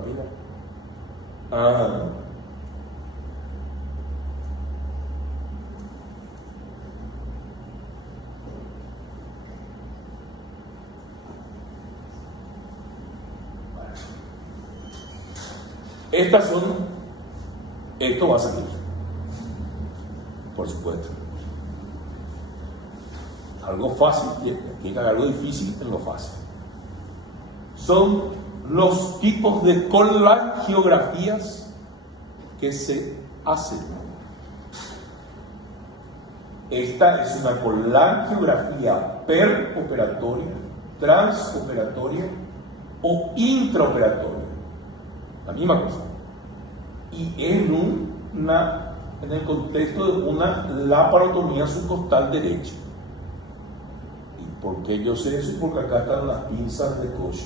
papila. Ah. Esto va a salir, por supuesto. Algo fácil, y aquí hay algo difícil en lo fácil. Son los tipos de colangiografías que se hacen. Esta es una colangiografía peroperatoria, transoperatoria o intraoperatoria. La misma cosa. Y en el contexto de una laparotomía subcostal derecha. ¿Y por qué yo sé eso? Porque acá están las pinzas de Koch.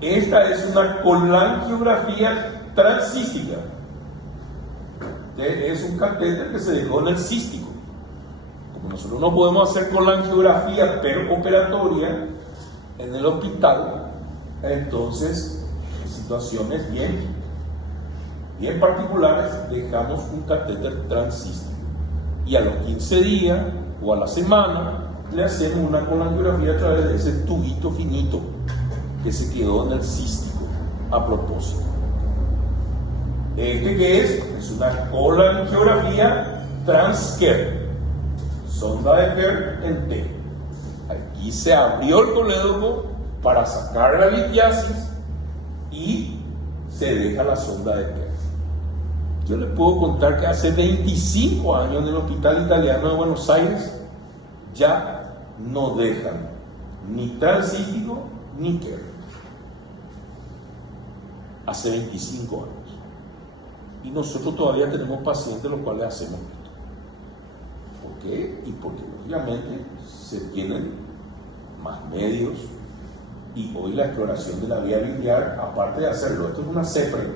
Esta es una colangiografía transcística. Es un catéter que se dejó en el cístico. Como nosotros no podemos hacer colangiografía peroperatoria en el hospital, entonces en situaciones bien particulares dejamos un catéter transcístico. Y a los 15 días o a la semana le hacemos una colangiografía a través de ese tubito finito que se quedó en el cístico a propósito. ¿Qué es? Es una colangiografía TransKER, sonda de Kerr en T. Aquí se abrió el colédoco para sacar la litiasis y se deja la sonda de Kerr. Yo les puedo contar que hace 25 años en el Hospital Italiano de Buenos Aires ya no dejan ni transcístico ni Kerr. Hace 25 años. Y nosotros todavía tenemos pacientes los cuales hacemos esto. ¿Por qué? Y porque obviamente se tienen más medios y hoy la exploración de la vía biliar, aparte de hacerlo, esto es una CEPRE,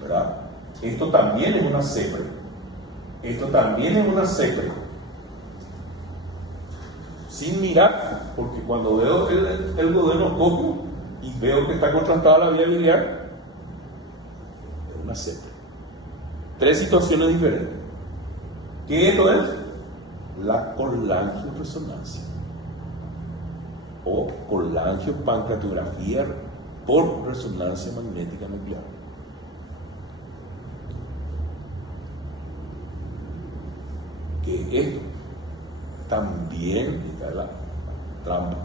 ¿verdad? Esto también es una CEPRE. Esto también es una CEPRE. Sin mirar, porque cuando veo el duodenoscopio y veo que está contrastada la vía biliar, es una CEPRE. 3 situaciones diferentes. ¿Qué esto es? La colangioresonancia o colangiopancreatografía por resonancia magnética nuclear. ¿Qué es esto? También está la trampa.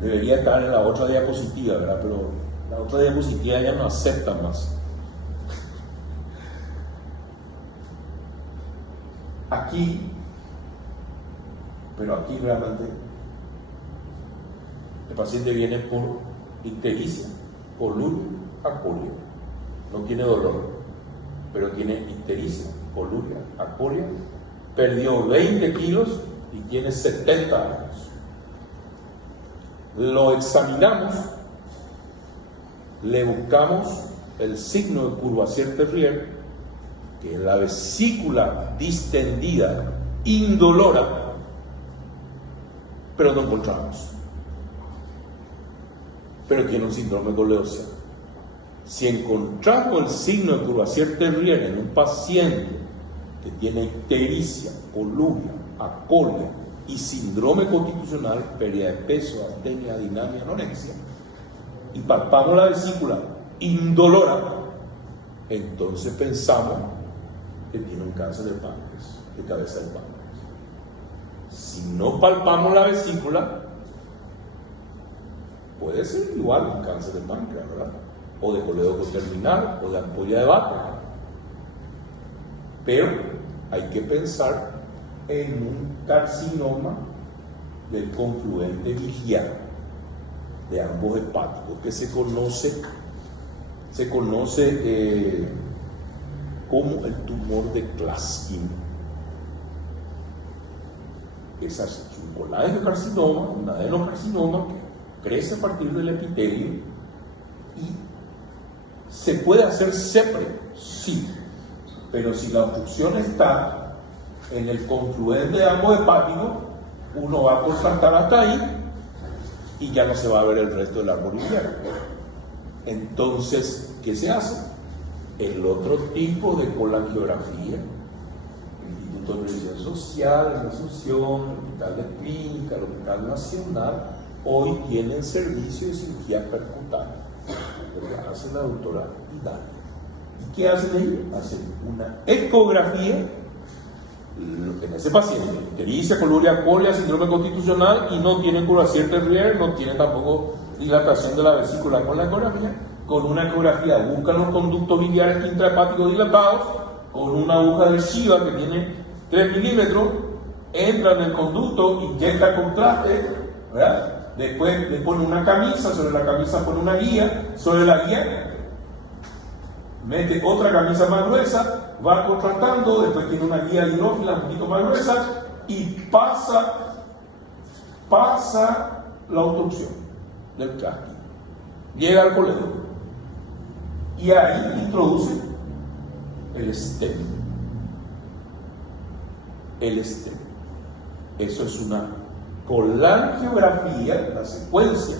Debería estar en la otra diapositiva, ¿verdad? Pero la otra diapositiva ya no acepta más. Aquí, pero aquí realmente el paciente viene por ictericia, coluria, acolia. No tiene dolor, pero tiene ictericia, coluria, acolia. Perdió 20 kilos y tiene 70 años. Lo examinamos, le buscamos el signo de Courvoisier-Terrier, que es la vesícula distendida, indolora, pero no encontramos. Pero tiene un síndrome coleóceo. Si encontramos el signo de Courvoisier-Terrier en un paciente que tiene ictericia, coluria, acolia y síndrome constitucional, pérdida de peso, astenia, dinamia, anorexia, y palpamos la vesícula indolora, entonces pensamos que tiene un cáncer de páncreas, de cabeza de páncreas. Si no palpamos la vesícula, puede ser igual un cáncer de páncreas, ¿verdad? O de colédoco terminal, o de ampolla de Vater. Pero hay que pensar en un carcinoma del confluente biliar de ambos hepáticos, que se conoce como el tumor de Klaskin. Es un colangiocarcinoma, un adenocarcinoma que crece a partir del epitelio y se puede hacer CEPRE, sí, pero si la obstrucción está en el confluente de ambos hepáticos, uno va a contrastar hasta ahí y ya no se va a ver el resto del árbol biliar. Entonces, ¿qué se hace? El otro tipo de colangiografía, el Instituto de Previsión Social, la Asunción, el Hospital de Clínica, el Hospital Nacional, hoy tienen servicio de cirugía percutánea, lo que hace la doctora Vidal. ¿Y qué hacen ellos? Hacen una ecografía en ese paciente, ictericia, coluria, colia, síndrome constitucional, y no tienen Courvoisier-Terrier, no tienen tampoco dilatación de la vesícula con la ecografía. Con una ecografía buscan los conductos biliares intrahepáticos dilatados, con una aguja de Shiva que tiene 3 milímetros, entra en el conducto, inyecta contraste, ¿verdad? Después le pone una camisa, sobre la camisa pone una guía, sobre la guía mete otra camisa más gruesa, va contrastando, después tiene una guía hidrófila un poquito más gruesa y pasa la obstrucción del plástico. Llega al colédoco y ahí introduce el stem. El stem. Eso es una colangiografía, la secuencia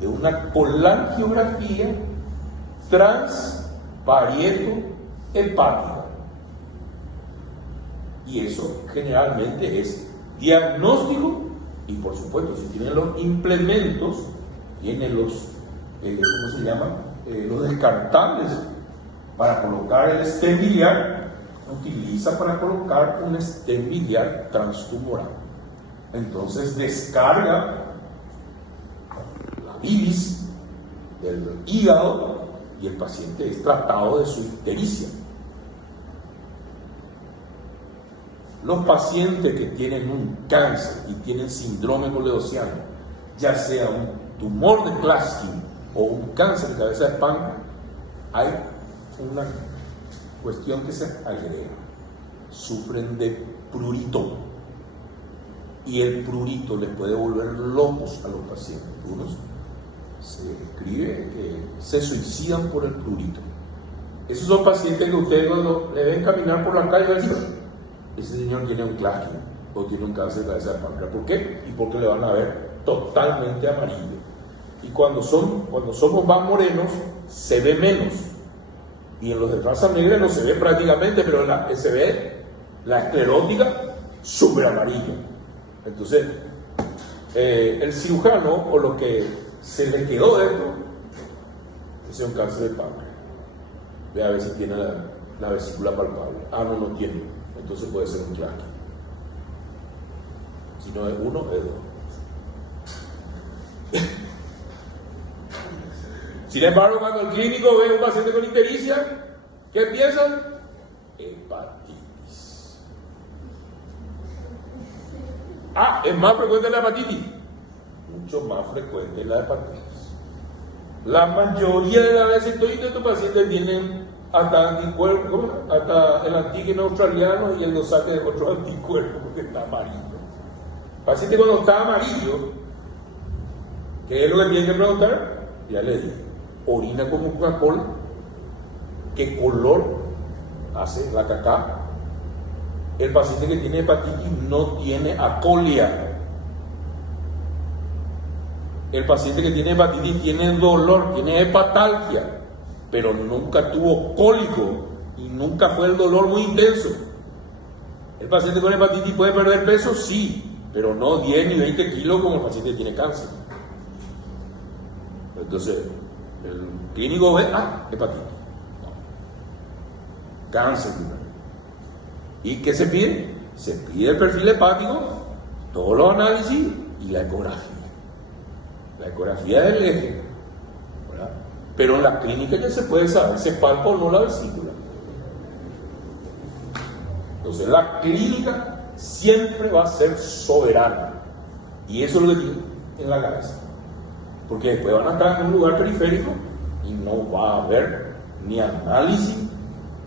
de una colangiografía transparieto hepática. Y eso generalmente es diagnóstico y, por supuesto, si tienen los implementos, tienen los, ¿cómo se llaman? Los descartables para colocar el stem biliar, utiliza para colocar un stem biliar transtumoral. Entonces descarga la bilis del hígado y el paciente es tratado de su ictericia. Los pacientes que tienen un cáncer y tienen síndrome coledossiano, ya sea un tumor de Klatskin o un cáncer de cabeza de páncreas, hay una cuestión que se agrega: sufren de prurito, y el prurito les puede volver locos a los pacientes. Unos se escribe que se suicidan por el prurito. Esos son pacientes que ustedes cuando le ven caminar por la calle van a decir: ese señor tiene un Klatskin o tiene un cáncer de cabeza de páncreas. ¿Por qué? Y porque le van a ver totalmente amarillo. Y cuando somos más morenos, se ve menos. Y en los de raza negra no se ve prácticamente, pero se ve la esclerótica súper amarillo. Entonces, el cirujano, o lo que se le quedó de esto, es un cáncer de páncreas. Ve a ver si tiene la vesícula palpable. No tiene. Entonces puede ser un Klatskin. Si no es uno, es dos. Sin embargo, cuando el clínico ve a un paciente con ictericia, ¿qué piensan? Hepatitis. ¿Es más frecuente la hepatitis? Mucho más frecuente la hepatitis. La mayoría de las veces todos estos pacientes tienen hasta anticuerpos, hasta el antígeno australiano y el dosaje de otros anticuerpos, porque está amarillo. El paciente cuando está amarillo, ¿qué es lo que tiene que preguntar? Ya le dije: orina como Coca-Cola, ¿qué color hace la caca? El paciente que tiene hepatitis no tiene acolia. El paciente que tiene hepatitis tiene dolor, tiene hepatalgia, pero nunca tuvo cólico y nunca fue el dolor muy intenso. ¿El paciente con hepatitis puede perder peso? Sí, pero no 10 ni 20 kilos como el paciente que tiene cáncer. Entonces, el clínico ve, hepatitis. No. Cáncer primero. ¿Y qué se pide? Se pide el perfil hepático, todos los análisis y la ecografía. La ecografía del eje, ¿verdad? Pero en la clínica ya se puede saber, se palpa o no la vesícula. Entonces la clínica siempre va a ser soberana. Y eso es lo que tiene en la cabeza. Porque después van a estar en un lugar periférico y no va a haber ni análisis.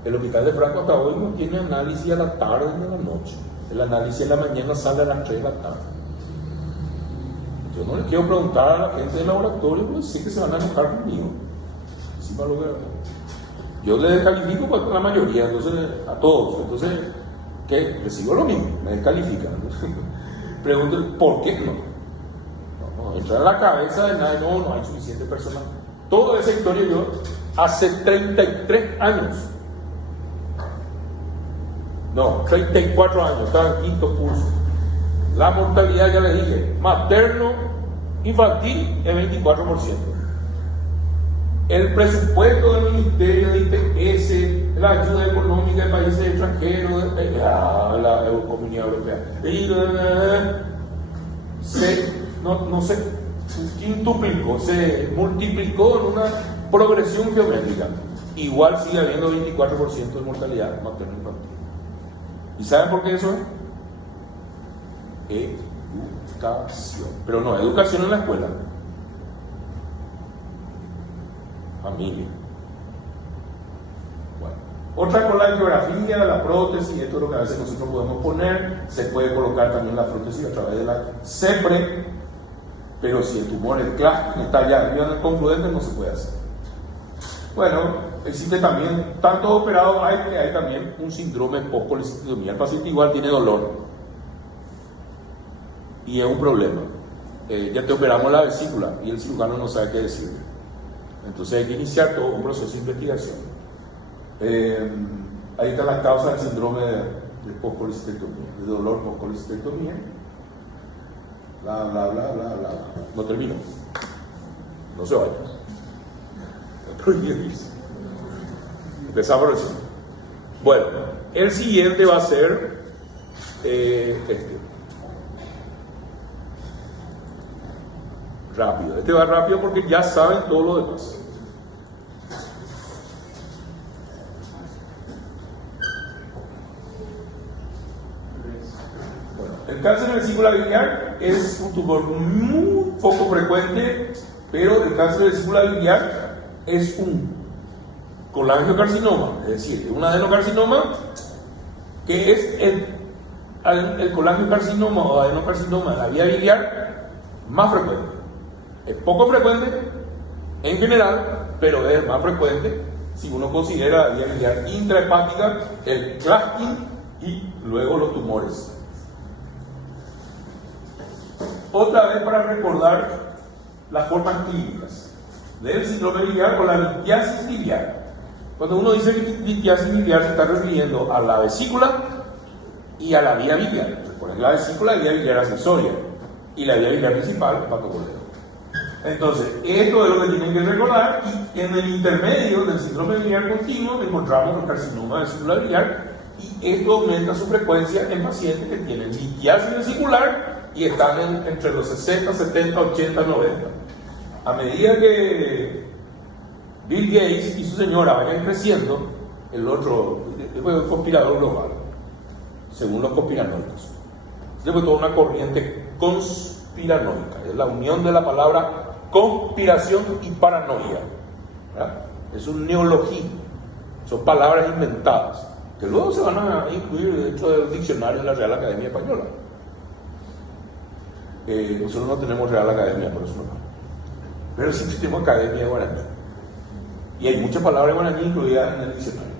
El hospital de Franco hasta hoy no tiene análisis a la tarde ni a la noche. El análisis en la mañana sale a las 3 de la tarde. Yo no le quiero preguntar a la gente del laboratorio, porque sé que se van a enojar conmigo. Encima lo que yo le descalifico a la mayoría, entonces a todos. Entonces, ¿qué? Recibo lo mismo, me descalifican. Pregunto, ¿por qué no? No entra en la cabeza de nadie, no hay suficiente personal. Toda esa historia yo hace 33 años, no, 34 años, estaba en quinto curso. La mortalidad, ya les dije, materno, infantil es 24%. El presupuesto del Ministerio de IPS, la ayuda económica de países extranjeros, la Comunidad Europea, no se quintuplicó, se multiplicó en una progresión geométrica. Igual sigue habiendo 24% de mortalidad materno-infantil. ¿Y saben por qué eso es? Educación. Pero no, educación en la escuela. Familia. Bueno, otra con la geografía, la prótesis, esto es lo que a veces nosotros podemos poner. Se puede colocar también la prótesis a través de la CEPRE, pero si el tumor es clásico, está allá arriba en el confluente, no se puede hacer. Bueno, existe también, tanto operado hay que hay también un síndrome post-colecistotomía. El paciente igual tiene dolor y es un problema. Ya te operamos la vesícula y el cirujano no sabe qué decirle. Entonces hay que iniciar todo un proceso de investigación. Ahí están las causas del síndrome de post-colecistotomía, de dolor post-colecistotomía. Bla, bla, bla, bla, bla. No termino. No se vayan. Empezamos recién. Bueno, el siguiente va a ser rápido. Este va rápido porque ya saben todo lo demás. Bueno, el cáncer de vesícula biliar es un tumor muy poco frecuente, pero el cáncer de vesícula biliar es un colangiocarcinoma, es decir, un adenocarcinoma que es el colangiocarcinoma o adenocarcinoma de la vía biliar más frecuente. Es poco frecuente en general, pero es más frecuente si uno considera la vía biliar intrahepática, el clasting y luego los tumores. Otra vez para recordar las formas clínicas del síndrome biliar con la litiasis biliar. Cuando uno dice litiasis biliar se está refiriendo a la vesícula y a la vía biliar. Recuerden, la vesícula es la vía biliar accesoria y la vía biliar principal, patoboleo. Entonces, esto es lo que tienen que recordar, y en el intermedio del síndrome biliar continuo encontramos los carcinomas de vesícula biliar, y esto aumenta su frecuencia en pacientes que tienen litiasis vesicular y están entre los 60, 70, 80, 90. A medida que Bill Gates y su señora vayan creciendo, el otro es un conspirador global, según los conspiranoicos. Después toda una corriente conspiranoica, es la unión de la palabra conspiración y paranoia, ¿verdad? Es un neologismo, son palabras inventadas, que luego se van a incluir dentro del diccionario de la Real Academia Española. Nosotros no tenemos Real Academia, por eso no. Pero sí tenemos Academia de Guaraní. Y hay muchas palabras de guaraní incluidas en el diccionario.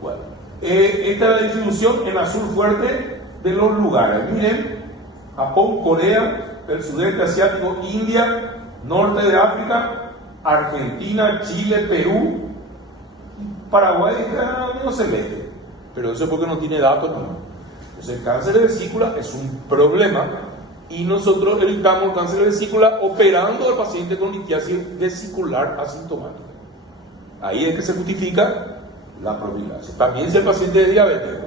Bueno, esta es la distribución en azul fuerte de los lugares. Miren, Japón, Corea, el sudeste asiático, India, norte de África, Argentina, Chile, Perú, Paraguay no se mete. Pero eso es porque no tiene datos, no. Entonces el cáncer de vesícula es un problema. Y nosotros evitamos el cáncer de vesícula operando al paciente con litiasis vesicular asintomática. Ahí es que se justifica la profilaxis. También si el paciente es diabético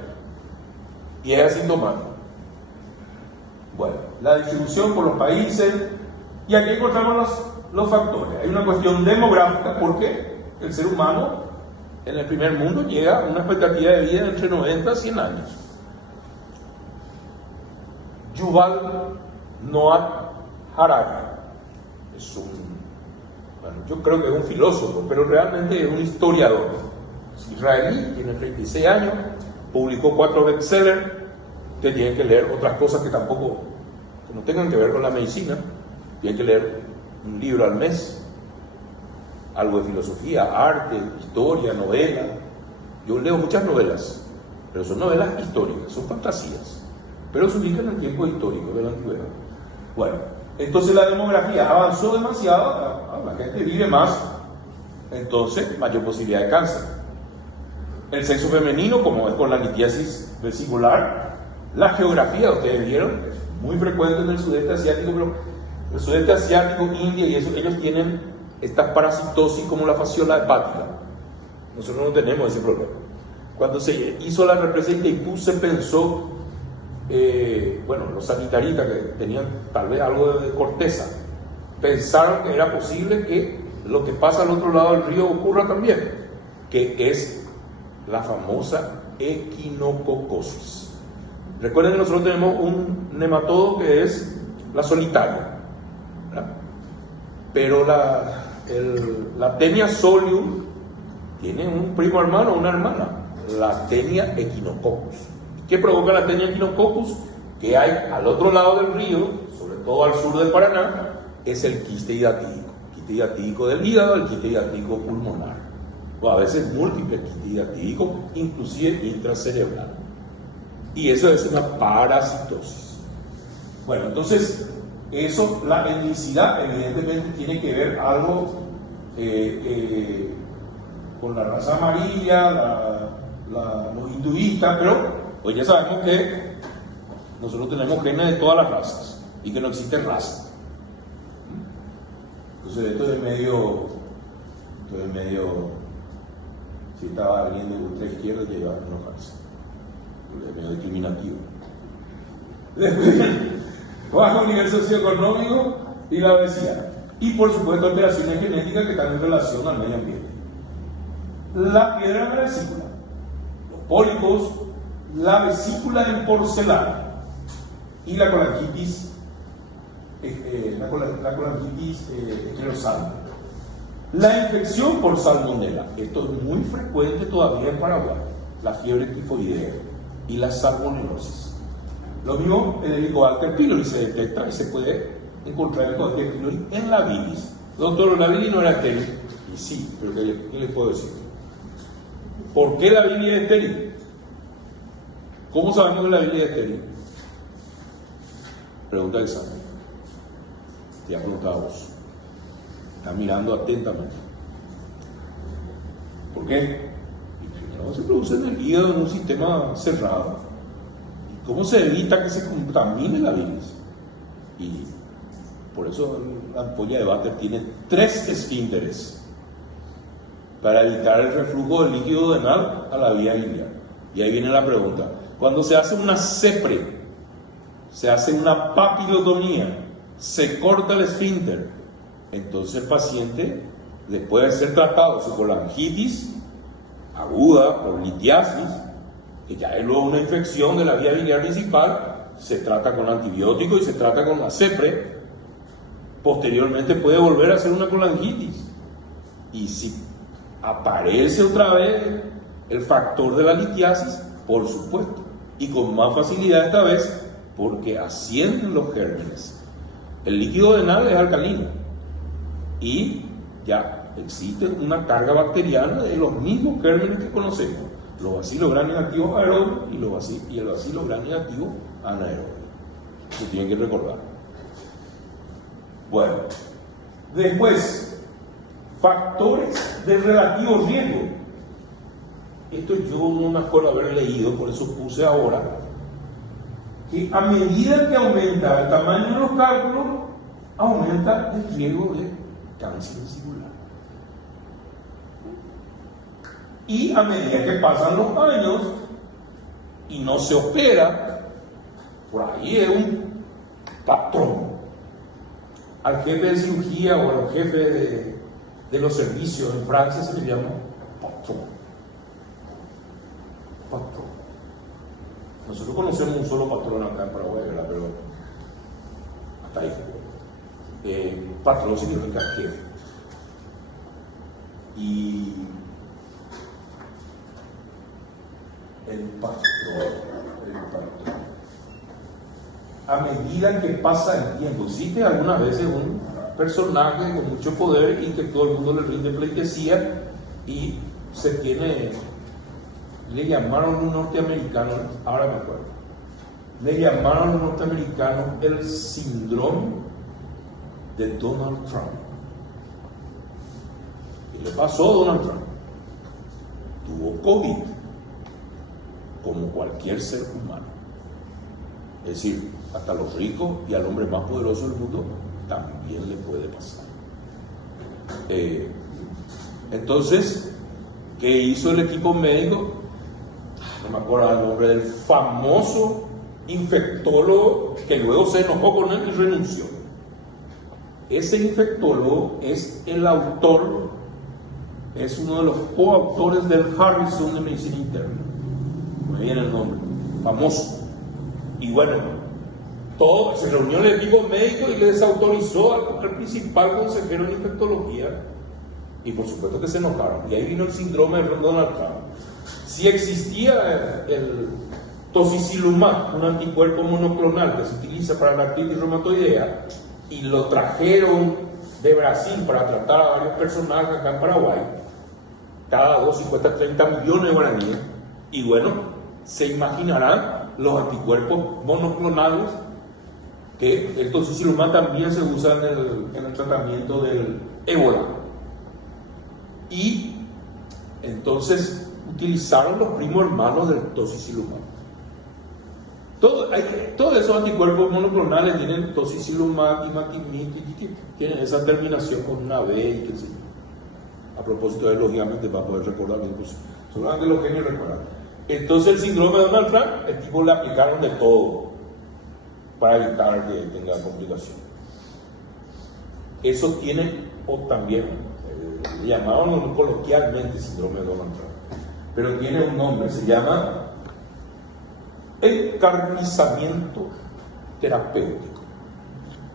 y es asintomático. Bueno, la distribución por los países, y aquí encontramos los factores. Hay una cuestión demográfica porque el ser humano en el primer mundo llega a una expectativa de vida de entre 90 y 100 años. Yuval Noah Harari es yo creo que es un filósofo, pero realmente es un historiador. Es israelí, tiene 36 años, publicó 4 bestsellers. Ustedes tienen que leer otras cosas que no tengan que ver con la medicina. Tienen que leer un libro al mes, algo de filosofía, arte, historia, novela. Yo leo muchas novelas, pero son novelas históricas, son fantasías, pero se ubican en el tiempo histórico de la antigüedad. Bueno, Entonces la demografía avanzó demasiado, la gente vive más, entonces mayor posibilidad de cáncer. El sexo femenino, como es con la litiasis vesicular, la geografía, ustedes vieron, es muy frecuente en el sudeste asiático, pero el sudeste asiático, India y eso, ellos tienen esta parasitosis como la fasciola hepática. Nosotros no tenemos ese problema. Cuando se hizo la represa Itaipú se pensó, los sanitaristas que tenían tal vez algo de corteza, pensaron que era posible que lo que pasa al otro lado del río ocurra también, que es la famosa equinococosis. Recuerden que nosotros tenemos un nematodo que es la solitaria, ¿verdad? Pero la Taenia solium tiene un primo hermano, una hermana, la Taenia echinococcus. ¿Qué provoca la Taenia echinococcus? Que hay al otro lado del río, sobre todo al sur del Paraná, es el quiste hidatídico del hígado, el quiste hidatídico pulmonar, o a veces múltiple quiste hidatídico, inclusive intracerebral. Y eso es una parasitosis. Bueno, entonces, eso, la etnicidad, evidentemente tiene que ver algo con la raza amarilla, los hinduistas, pero hoy ya sabemos que nosotros tenemos genes de todas las razas y que no existe raza. Entonces esto es medio, si estaba alguien de ultra izquierda que iba a enojarse, es medio discriminativo. Bajo nivel socioeconómico y la obesidad. Y por supuesto alteraciones genéticas que están en relación al medio ambiente. La piedra de la vesícula, los pólipos, la vesícula en porcelana y la colangitis, esclerosante. La infección por salmonela, esto es muy frecuente todavía en Paraguay, la fiebre tifoidea y la salmonelosis. Lo mismo el Helicobacter pylori se detecta y se puede encontrar el Helicobacter pylori en la bilis. Doctor, la bilis no era estéril. Y sí, pero ¿qué le puedo decir? ¿Por qué la bilis es estéril? ¿Cómo sabemos que la bilis es estéril? Pregunta de examen. Te ha preguntado a vos. Está mirando atentamente. ¿Por qué? Y primero se produce en el hígado en un sistema cerrado. ¿Y cómo se evita que se contamine la bilis? Y por eso la ampolla de Baker tiene 3 esfínteres para evitar el reflujo del líquido denal a la vía biliar. Y ahí viene la pregunta. Cuando se hace una CEPRE, se hace una papilotomía, se corta el esfínter, entonces el paciente, después de ser tratado de su colangitis aguda por litiasis, que ya es luego una infección de la vía biliar principal, se trata con antibiótico y se trata con la CEPRE, posteriormente puede volver a hacer una colangitis. Y si aparece otra vez el factor de la litiasis, por supuesto, y con más facilidad esta vez, porque ascienden los gérmenes. El líquido denal es alcalino y ya existe una carga bacteriana de los mismos gérmenes que conocemos, los bacilos gram negativos aerobios y el bacilo gram negativo anaerobio. Eso tienen que recordar. Bueno, después, factores de relativo riesgo. Esto yo no me acuerdo haber leído, por eso puse ahora, que a medida que aumenta el tamaño de los cálculos, aumenta el riesgo de cáncer vesicular. Y a medida que pasan los años y no se opera, por ahí es un patrón. Al jefe de cirugía o al jefe de los servicios en Francia se le llama patrón. Patrón. Nosotros conocemos un solo patrón acá en Paraguay, ¿verdad? Pero hasta ahí. Patrón significa jefe. Y el patrón. A medida que pasa el tiempo, existe algunas veces un personaje con mucho poder y que todo el mundo le rinde pleitesía y se tiene. Le llamaron a un norteamericano, ahora me acuerdo, le llamaron a un norteamericano el síndrome de Donald Trump. ¿Qué le pasó a Donald Trump? Tuvo COVID, como cualquier ser humano. Es decir, hasta los ricos y al hombre más poderoso del mundo también le puede pasar. Entonces, ¿qué hizo el equipo médico? No me acuerdo el nombre del famoso infectólogo que luego se enojó con él y renunció. Ese infectólogo es el autor, es uno de los coautores del Harrison de Medicina Interna. Me viene el nombre, famoso. Y bueno, todo, se reunió el equipo médico y le desautorizó al principal consejero en infectología. Y por supuesto que se enojaron. Y ahí vino el síndrome de Donald Trump. Si existía el tocilizumab, un anticuerpo monoclonal que se utiliza para la artritis reumatoidea, y lo trajeron de Brasil para tratar a varios personajes acá en Paraguay, cada dosis cuesta 30 millones de guaraníes, y bueno, se imaginarán los anticuerpos monoclonales que el tocilizumab también se usa en el tratamiento del ébola. Y entonces utilizaron los primos hermanos del tocilizumab. Todos esos anticuerpos monoclonales tienen tocilizumab, imatinib, tienen esa terminación con una B y qué sé yo. A propósito de lógicamente para poder recordar bien, pues solamente los genios recuerdan. Entonces el síndrome de Donald Trump, el tipo le aplicaron de todo para evitar que tenga complicaciones. Eso tiene, o también, le llamaron coloquialmente síndrome de Donald Trump, pero tiene un nombre, se llama encarnizamiento terapéutico.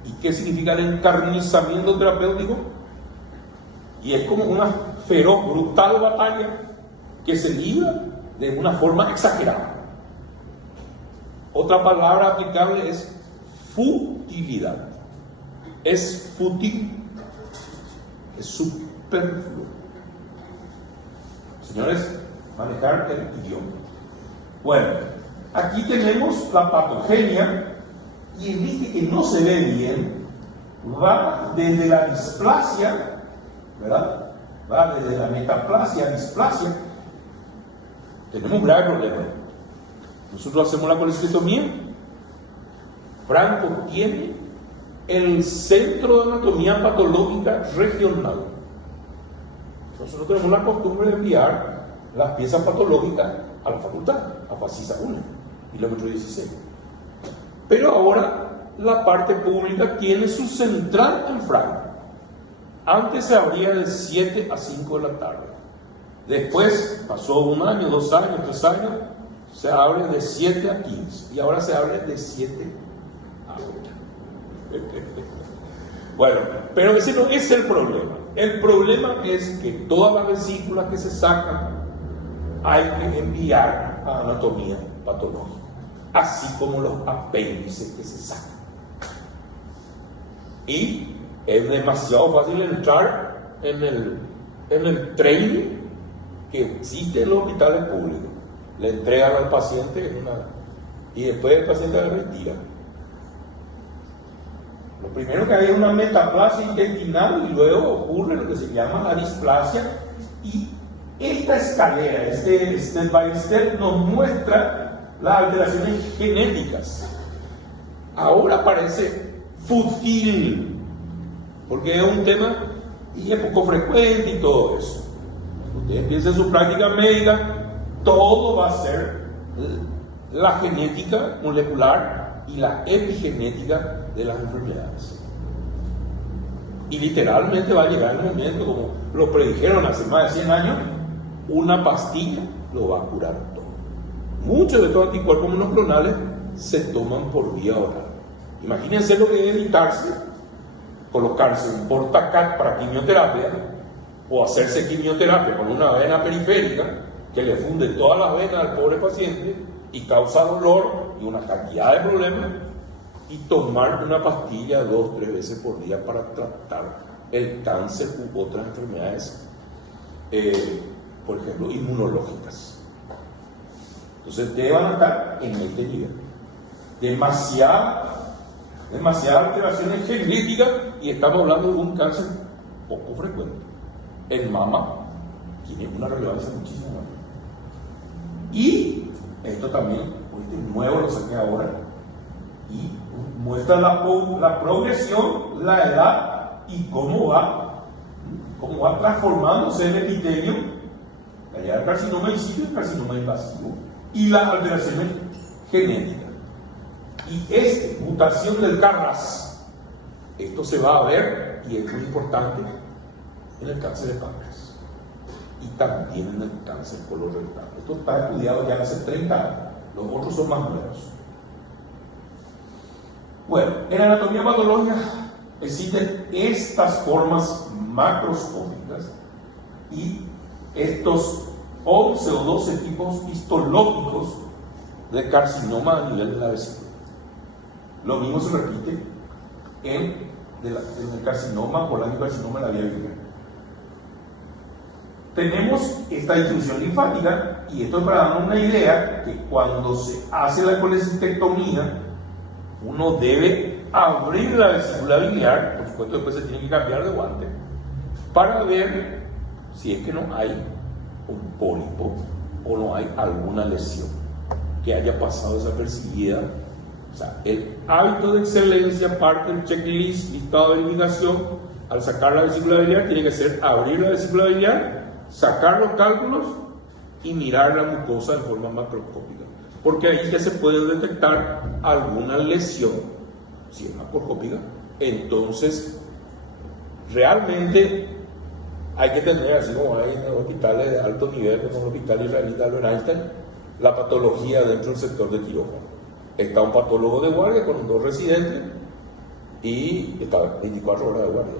¿Y qué significa el encarnizamiento terapéutico? Y es como una feroz, brutal batalla que se libra de una forma exagerada. Otra palabra aplicable es futilidad. Es fútil, es superfluo. Señores, manejar el idioma. Bueno, aquí tenemos la patogenia y el este que no se ve bien va desde la displasia, ¿verdad? Va desde la metaplasia a displasia. Tenemos un grave problema. Nosotros hacemos la colecistectomía. Franco tiene el centro de anatomía patológica regional. Nosotros tenemos la costumbre de enviar las piezas patológicas a la facultad, a Fasisa 1, kilómetro 16. Pero ahora la parte pública tiene su central en Franco. Antes se abría de 7 a 5 de la tarde. Después, pasó 1 año, 2 años, 3 años, se abre de 7 a 15. Y ahora se abre de 7 a 8. Bueno, pero ese no es el problema. El problema es que todas las vesículas que se sacan hay que enviar a anatomía patológica, así como los apéndices que se sacan. Y es demasiado fácil entrar en el training que existe en los hospitales públicos. Le entregan al paciente y después el paciente la retira. Lo primero que hay es una metaplasia intestinal y luego ocurre lo que se llama la displasia. Y esta escalera, este step by step, nos muestra las alteraciones genéticas. Ahora parece fútil, porque es un tema y es poco frecuente y todo eso. Usted empieza su práctica médica, todo va a ser la genética molecular y la epigenética de las enfermedades. Y literalmente va a llegar el momento, como lo predijeron hace más de 100 años, una pastilla lo va a curar todo. Muchos de estos anticuerpos monoclonales se toman por vía oral. Imagínense lo que es evitarse, colocarse un portacat para quimioterapia o hacerse quimioterapia con una vena periférica que le funde todas las venas al pobre paciente y causa dolor y una cantidad de problemas, y tomar una pastilla 2 o 3 veces por día para tratar el cáncer u otras enfermedades, por ejemplo, inmunológicas. Entonces deben estar en este nivel. Demasiada demasiadas alteraciones genéticas y estamos hablando de un cáncer poco frecuente. En mama tiene una relevancia muchísimo mayor. Y esto también, este nuevo lo saqué ahora, y muestra la progresión, la edad y cómo va transformándose el epitelio, allá el carcinoma incisivo y el carcinoma invasivo, y las alteraciones genéticas. Y mutación del KRAS, esto se va a ver, y es muy importante, en el cáncer de páncreas y también en el cáncer colorectal. Esto está estudiado ya hace 30 años, los otros son más nuevos. Bueno, en anatomía patológica existen estas formas macroscópicas y estos 11 o 12 tipos histológicos de carcinoma a nivel de la vesícula. Lo mismo se repite en el carcinoma o el carcinoma de la vía biliar. Tenemos esta distribución linfática, y esto es para darnos una idea que cuando se hace la colecistectomía, uno debe abrir la vesícula biliar, por supuesto después se tiene que cambiar de guante, para ver si es que no hay un pólipo o no hay alguna lesión que haya pasado desapercibida. O sea, el hábito de excelencia, parte del checklist, listado de eliminación, al sacar la vesícula biliar, tiene que ser abrir la vesícula biliar, sacar los cálculos y mirar la mucosa de forma macroscópica, porque ahí ya se puede detectar alguna lesión. Si es macroscópica, entonces realmente hay que tener, así como hay en los hospitales de alto nivel, como el hospital israelita Albert Einstein, la patología dentro del sector de quirófano. Está un patólogo de guardia con 2 residentes y está 24 horas de guardia.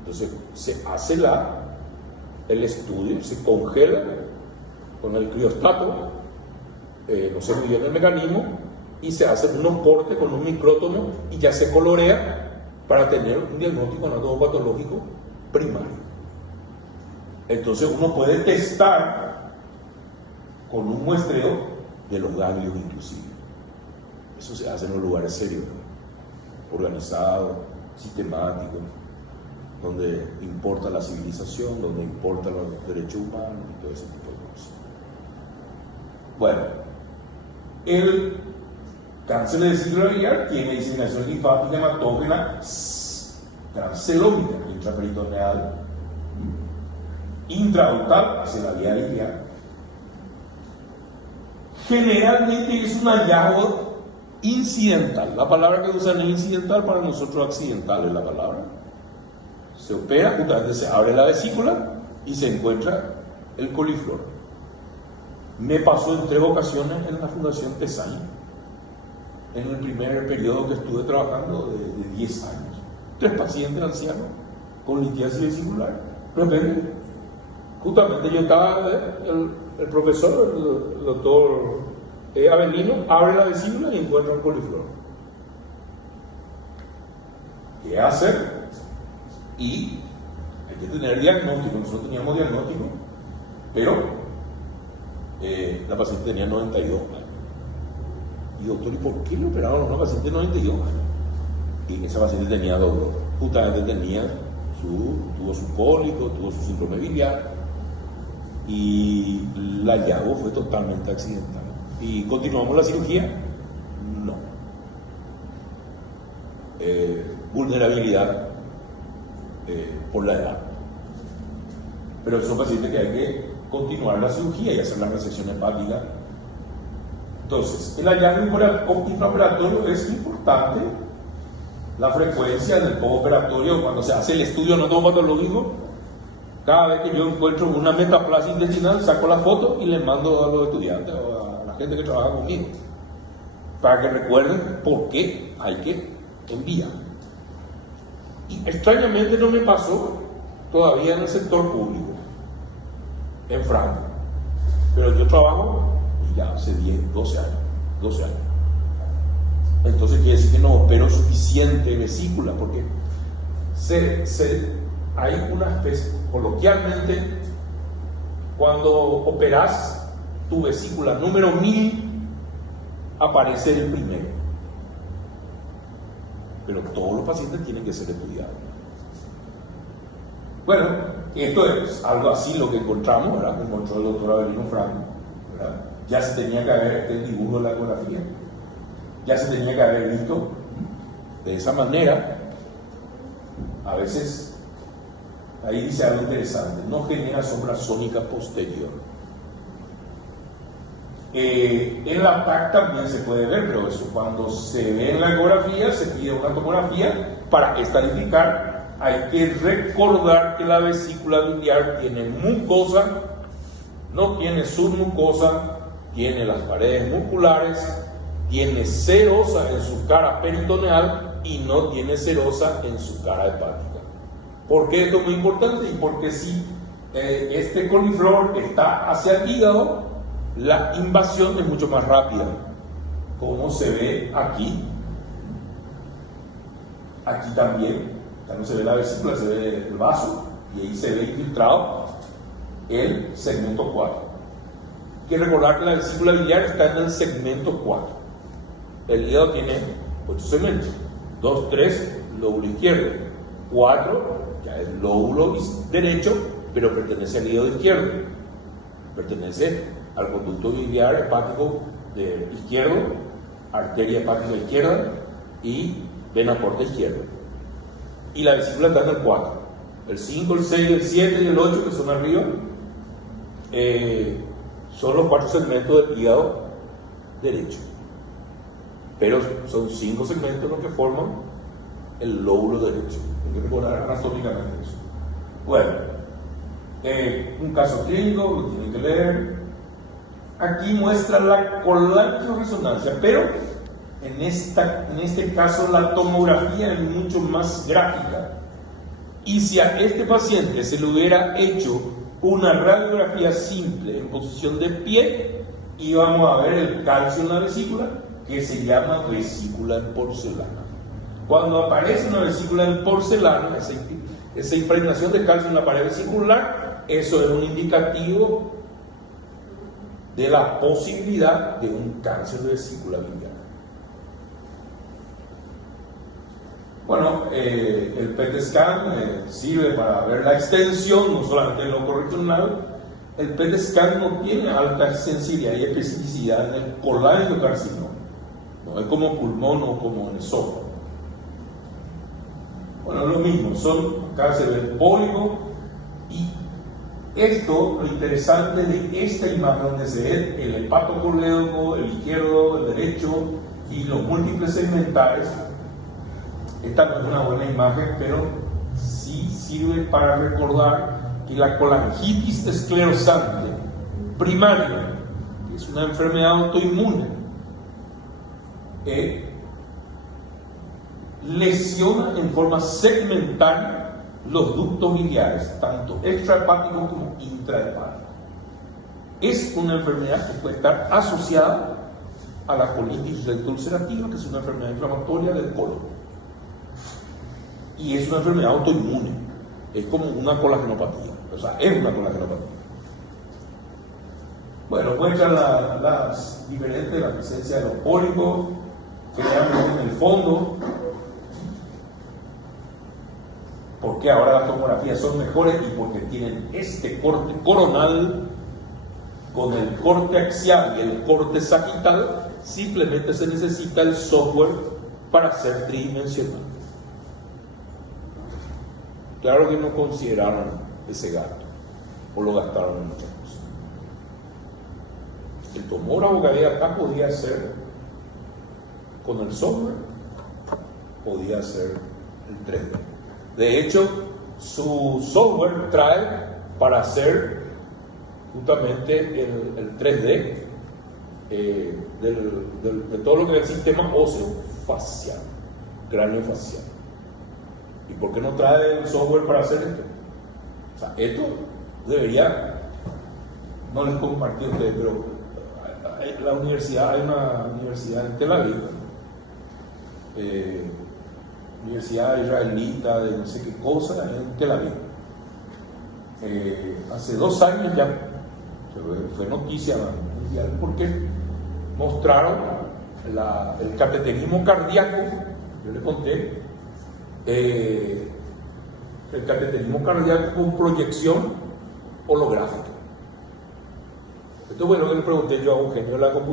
Entonces se hace el estudio, se congela con el criostato, no sé muy bien el mecanismo, y se hacen unos cortes con un micrótomo y ya se colorea para tener un diagnóstico anatomopatológico primario. Entonces uno puede testar con un muestreo de los ganglios inclusive. Eso se hace en los lugares serios, organizados, sistemáticos, donde importa la civilización, donde importan los derechos humanos y todo ese tipo de cosas. Bueno, el cáncer de vesícula biliar tiene diseminación linfática hematógena transcelómica, intraperitoneal, intraductal hacia la vía biliar. Generalmente es un hallazgo incidental. La palabra que usan es incidental, para nosotros accidental es la palabra. Se opera, justamente se abre la vesícula y se encuentra el coliflor. Me pasó en 3 ocasiones en la Fundación Tesaña, en el primer periodo que estuve trabajando de 10 años. 3 pacientes ancianos con litiasis vesicular. De repente, justamente yo estaba, el profesor, el doctor Avelino, abre la vesícula y encuentra el coliflor. ¿Qué hacer? Y hay que tener diagnóstico. Nosotros teníamos diagnóstico, pero la paciente tenía 92 años. Y doctor, ¿y por qué le operaron a una paciente de 92 años? Y esa paciente tenía dolor. Justamente tuvo su cólico, tuvo su síndrome biliar, y el hallazgo fue totalmente accidental. ¿Y continuamos la cirugía? No. Vulnerabilidad por la edad. Pero son pacientes que hay que continuar la cirugía y hacer la resección hepática. Entonces, el hallazgo intraoperatorio es importante. La frecuencia del postoperatorio, cuando se hace el estudio anatomopatológico, cada vez que yo encuentro una metaplasia intestinal, saco la foto y le mando a los estudiantes o a la gente que trabaja conmigo, para que recuerden por qué hay que enviar. Y extrañamente no me pasó todavía en el sector público, en Francia. Pero yo trabajo ya hace 12 años. Entonces quiere decir que no opero suficiente vesícula, porque hay una especie, coloquialmente, cuando operas tu vesícula número 1000, aparece el primero. pero todos los pacientes tienen que ser estudiados. Bueno, esto es algo así lo que encontramos, ¿verdad? Que encontró el doctor Avelino Franco, ¿verdad? Ya se tenía que haber el dibujo de la ecografía, ya se tenía que haber visto de esa manera. A veces, ahí dice algo interesante, no genera sombra sónica posterior. En la TAC también se puede ver, pero eso cuando se ve en la ecografía se pide una tomografía para estadificar. Hay que recordar que la vesícula biliar tiene mucosa, no tiene submucosa, tiene las paredes musculares, tiene serosa en su cara peritoneal y no tiene serosa en su cara hepática. ¿Por qué esto es muy importante? Y porque si este coliflor está hacia el hígado, la invasión es mucho más rápida, como se ve aquí. Aquí también no se ve la vesícula, se ve el vaso y ahí se ve infiltrado el segmento 4. Hay que recordar que la vesícula biliar está en el segmento 4. El hígado tiene 8 segmentos: 2, 3, lóbulo izquierdo; 4, ya es lóbulo derecho, pero pertenece al hígado izquierdo, pertenece al conducto biliar hepático izquierdo, arteria hepática izquierda y vena porta izquierda. Y la vesícula está en el 4. El 5, el 6, el 7 y el 8, que son arriba, son los 4 segmentos del hígado derecho. Pero son 5 segmentos los que forman el lóbulo derecho. Hay que recordar anatómicamente eso. Bueno, un caso clínico, lo tienen que leer. Aquí muestra la colangioresonancia, pero en este caso la tomografía es mucho más gráfica. Y si a este paciente se le hubiera hecho una radiografía simple en posición de pie, íbamos a ver el calcio en la vesícula, que se llama vesícula en porcelana. Cuando aparece una vesícula en porcelana, esa impregnación de calcio en la pared vesicular, eso es un indicativo de la posibilidad de un cáncer de vesícula biliar. Bueno, el PET scan sirve para ver la extensión, no solamente el loco regional. El PET scan no tiene alta sensibilidad y especificidad en el colangiocarcinoma, no es como pulmón o como en esófago. Bueno, lo mismo, acá se ve el pólipo. Y esto, lo interesante de esta imagen, donde se ve el hepatocolédoco, el izquierdo, el derecho y los múltiples segmentales. Esta no es una buena imagen, pero sí sirve para recordar que la colangitis esclerosante primaria, que es una enfermedad autoinmune, lesiona en forma segmentaria los ductos biliares, tanto extrahepáticos como intrahepáticos. Es una enfermedad que puede estar asociada a la colitis rectoulcerativa, que es una enfermedad inflamatoria del colon. Y es una enfermedad autoinmune, es como una colagenopatía, o sea, es una colagenopatía. Bueno, muestran las diferentes, la presencia de los pólipos, que veamos en el fondo, porque ahora las tomografías son mejores y porque tienen este corte coronal con el corte axial y el corte sagital. Simplemente se necesita el software para ser tridimensional. Claro que no consideraron ese gasto, o lo gastaron en muchas cosas. El tomógrafo que había acá podía hacer, con el software, podía hacer el 3D. De hecho, su software trae para hacer justamente el 3D de todo lo que es el sistema óseo facial, cráneo facial. ¿Y por qué no trae el software para hacer esto? O sea, esto debería, no les compartí a ustedes, pero hay una universidad en Tel Aviv, universidad israelita de no sé qué cosa, en Tel Aviv. Hace 2 años ya fue noticia mundial porque mostraron el cateterismo cardíaco Yo le conté el cateterismo cardíaco con proyección holográfica. Esto es bueno que le pregunté yo a un genio de la computación.